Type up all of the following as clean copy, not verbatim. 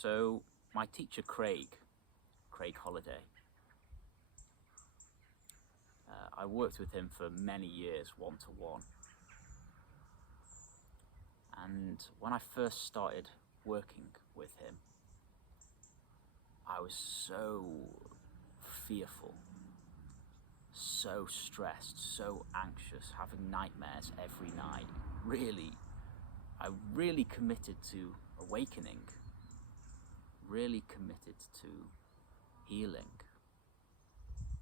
So my teacher Craig Holliday, I worked with him for many years one-to-one, and when I first started working with him, I was so fearful, so stressed, so anxious, having nightmares every night. I really committed to awakening, really committed to healing,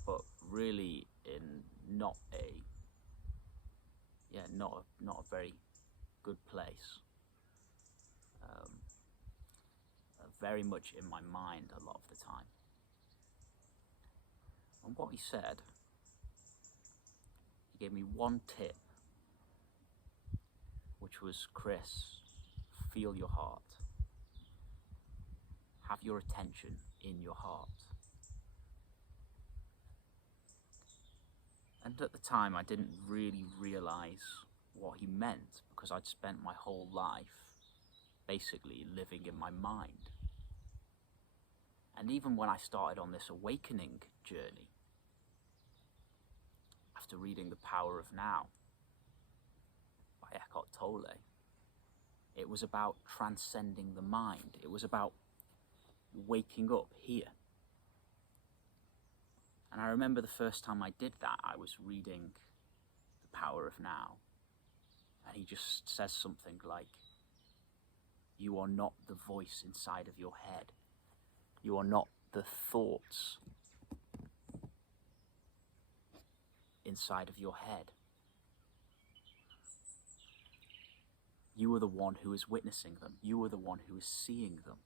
but really in not a very good place. Very much in my mind a lot of the time. And what he said, he gave me one tip, which was, Chris, feel your heart. Have your attention in your heart. And at the time I didn't really realize what he meant, because I'd spent my whole life basically living in my mind. And even when I started on this awakening journey, after reading The Power of Now by Eckhart Tolle, it was about transcending the mind. It was about waking up here. And I remember the first time I did that, I was reading The Power of Now, and he just says something like, you are not the voice inside of your head. You are not the thoughts inside of your head. You are the one who is witnessing them. You are the one who is seeing them.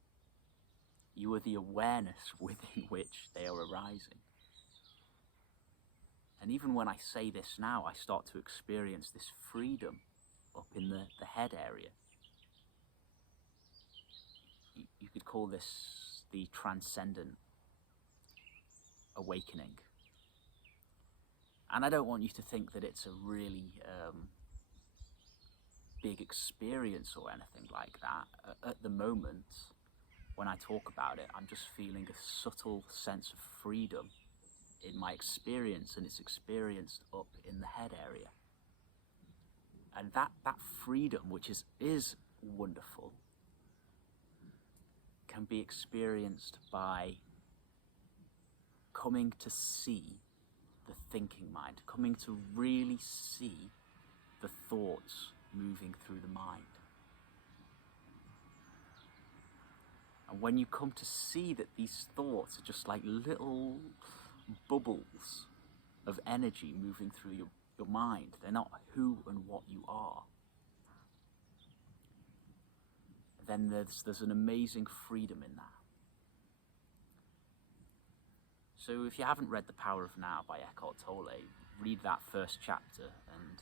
You are the awareness within which they are arising. And even when I say this now, I start to experience this freedom up in the head area. You could call this the transcendent awakening. And I don't want you to think that it's a really big experience or anything like that. At the moment, when I talk about it, I'm just feeling a subtle sense of freedom in my experience, and it's experienced up in the head area. And that freedom, which is wonderful, can be experienced by coming to see the thinking mind, coming to really see the thoughts moving through the mind. And when you come to see that these thoughts are just like little bubbles of energy moving through your mind, they're not who and what you are, then there's an amazing freedom in that. So if you haven't read The Power of Now by Eckhart Tolle, read that first chapter and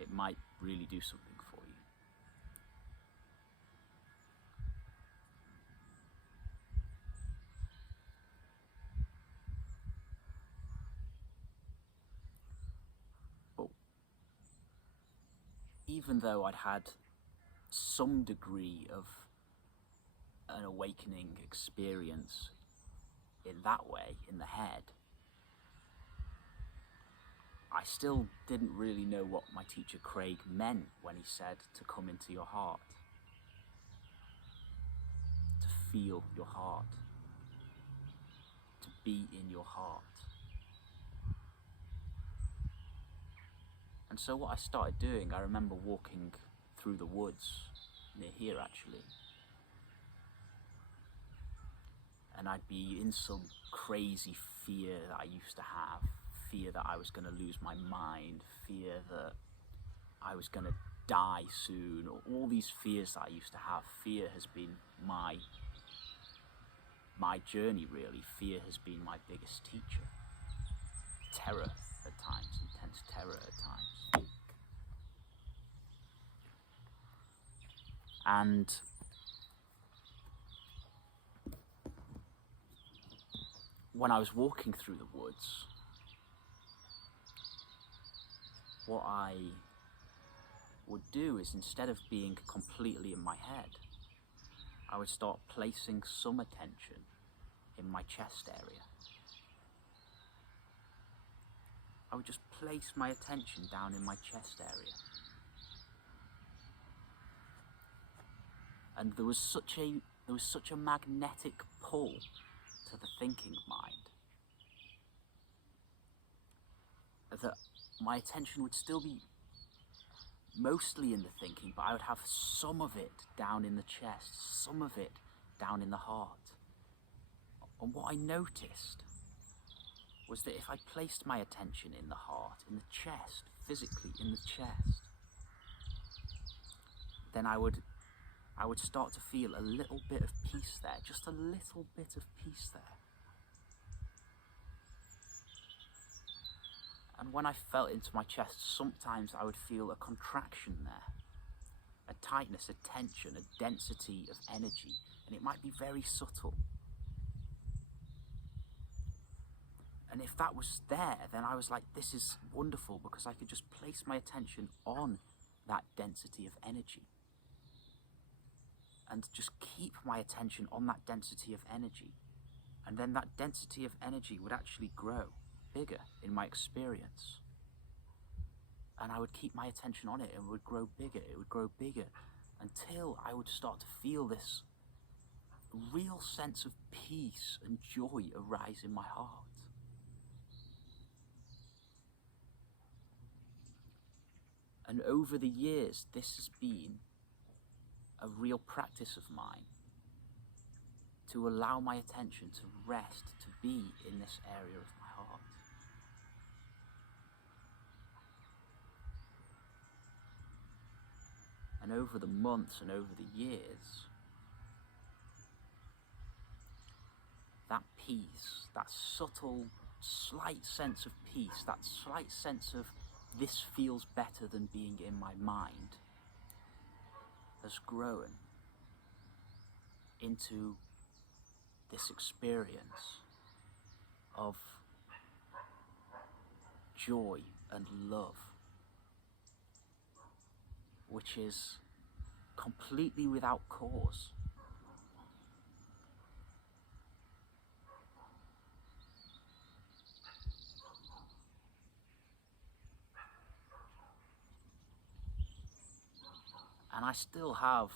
it might really do something for you. But even though I'd had some degree of an awakening experience in that way, in the head, I still didn't really know what my teacher Craig meant when he said to come into your heart, to feel your heart, to be in your heart. And so what I started doing, I remember walking through the woods near here actually, and I'd be in some crazy fear that I used to have, fear that I was going to lose my mind, fear that I was going to die soon, or all these fears that I used to have. Fear has been my journey really. Fear has been my biggest teacher. Terror at times, intense terror at times. And when I was walking through the woods, what I would do is, instead of being completely in my head, I would start placing some attention in my chest area. I would just place my attention down in my chest area. And there was such a magnetic pull to the thinking mind that my attention would still be mostly in the thinking, but I would have some of it down in the chest, some of it down in the heart. And what I noticed was that if I placed my attention in the heart, in the chest, physically in the chest, then I would start to feel a little bit of peace there, just a little bit of peace there. And when I felt into my chest, sometimes I would feel a contraction there, a tightness, a tension, a density of energy, and it might be very subtle. And if that was there, then I was like, this is wonderful, because I could just place my attention on that density of energy and just keep my attention on that density of energy. And then that density of energy would actually grow bigger in my experience. And I would keep my attention on it, and it would grow bigger, until I would start to feel this real sense of peace and joy arise in my heart. And over the years, this has been a real practice of mine, to allow my attention to rest, to be in this area of my heart. And over the months and over the years, that peace, that subtle, slight sense of peace, that slight sense of this feels better than being in my mind, has grown into this experience of joy and love, which is completely without cause. And I still have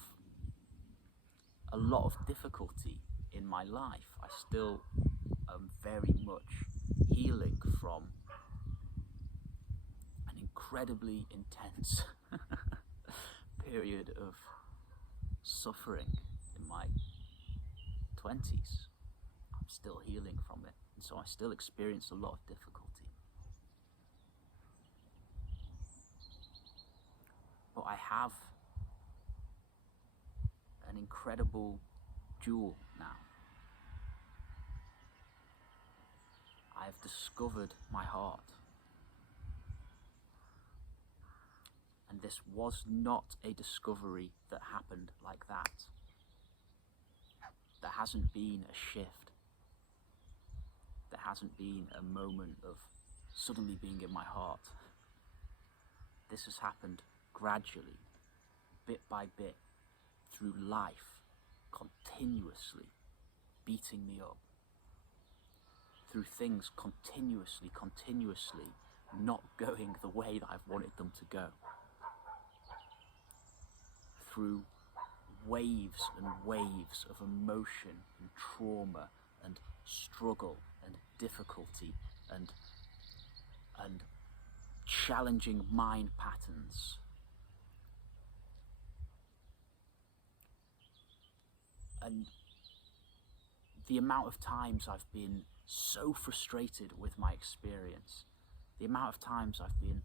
a lot of difficulty in my life. I still am very much healing from an incredibly intense period of suffering in my 20s. I'm still healing from it, and so I still experience a lot of difficulty. But I have an incredible jewel now. I've discovered my heart. And this was not a discovery that happened like that. There hasn't been a shift. There hasn't been a moment of suddenly being in my heart. This has happened gradually, bit by bit, through life, continuously beating me up, through things continuously not going the way that I've wanted them to go, through waves and waves of emotion and trauma and struggle and difficulty and challenging mind patterns. And the amount of times I've been so frustrated with my experience, the amount of times I've been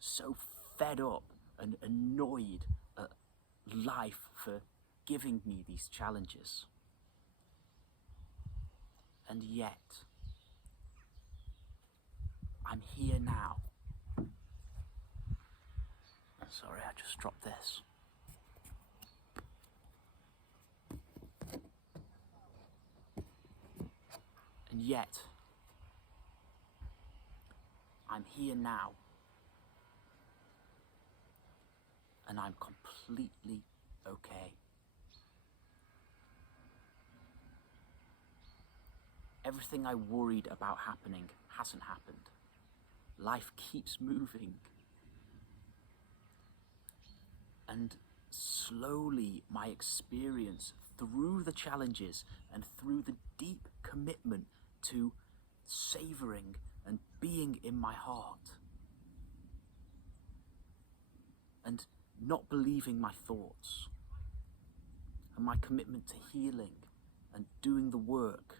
so fed up and annoyed at life for giving me these challenges. And yet, I'm here now. Sorry, I just dropped this. And yet, I'm here now, and I'm completely okay. Everything I worried about happening hasn't happened. Life keeps moving. And slowly my experience through the challenges and through the deep commitment to savoring and being in my heart and not believing my thoughts, and my commitment to healing and doing the work,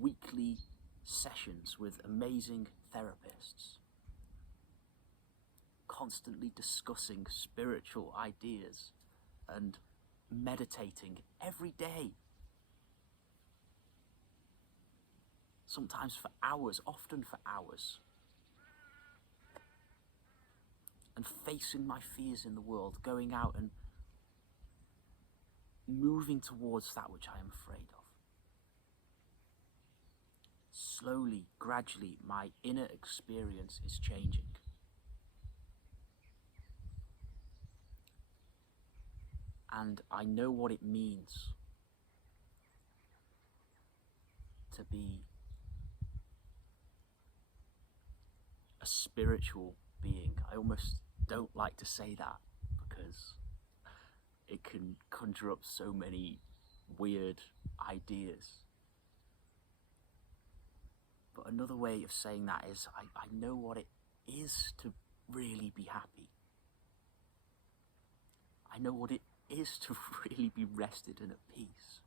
weekly sessions with amazing therapists, constantly discussing spiritual ideas and meditating every day, sometimes for hours, often for hours, and facing my fears in the world, going out and moving towards that which I am afraid of. Slowly, gradually, my inner experience is changing. And I know what it means to be a spiritual being. I almost don't like to say that because it can conjure up so many weird ideas. But another way of saying that is I know what it is to really be happy. I know what it is to really be rested and at peace,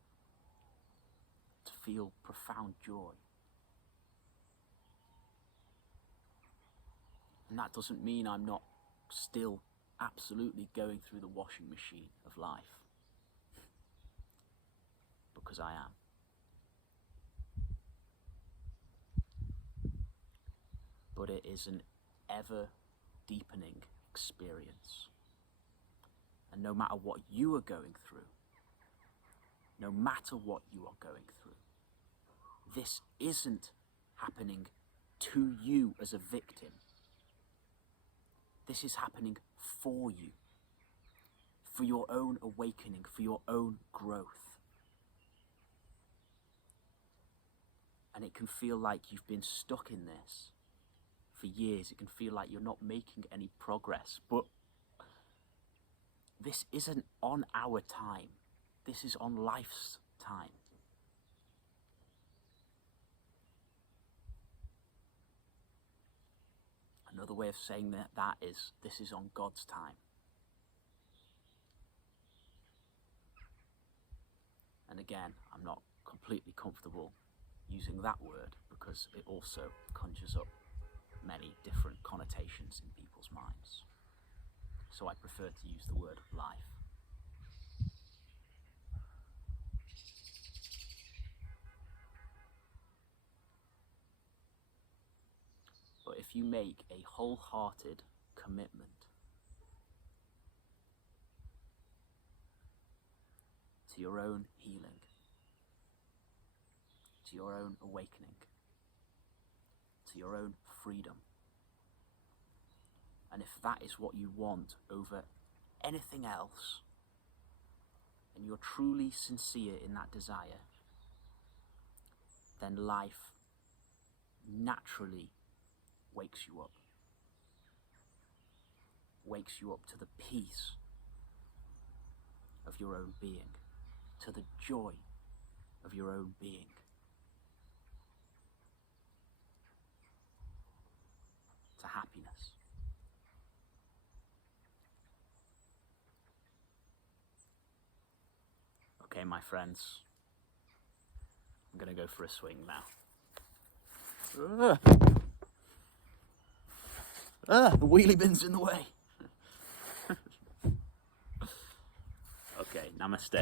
to feel profound joy. And that doesn't mean I'm not still absolutely going through the washing machine of life, because I am. But it is an ever deepening experience. And no matter what you are going through, no matter what you are going through, this isn't happening to you as a victim. This is happening for you, for your own awakening, for your own growth. And it can feel like you've been stuck in this for years. It can feel like you're not making any progress, but this isn't on our time. This is on life's time. Another way of saying that is this is on God's time. And again, I'm not completely comfortable using that word because it also conjures up many different connotations in people's minds. So I prefer to use the word life. But if you make a wholehearted commitment to your own healing, to your own awakening, to your own freedom, and if that is what you want over anything else, and you're truly sincere in that desire, then life naturally wakes you up to the peace of your own being, to the joy of your own being. To happiness. Okay, my friends, I'm gonna go for a swing now. The wheelie bin's in the way. Okay, namaste.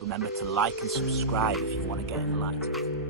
Remember to like and subscribe if you want to get enlightened.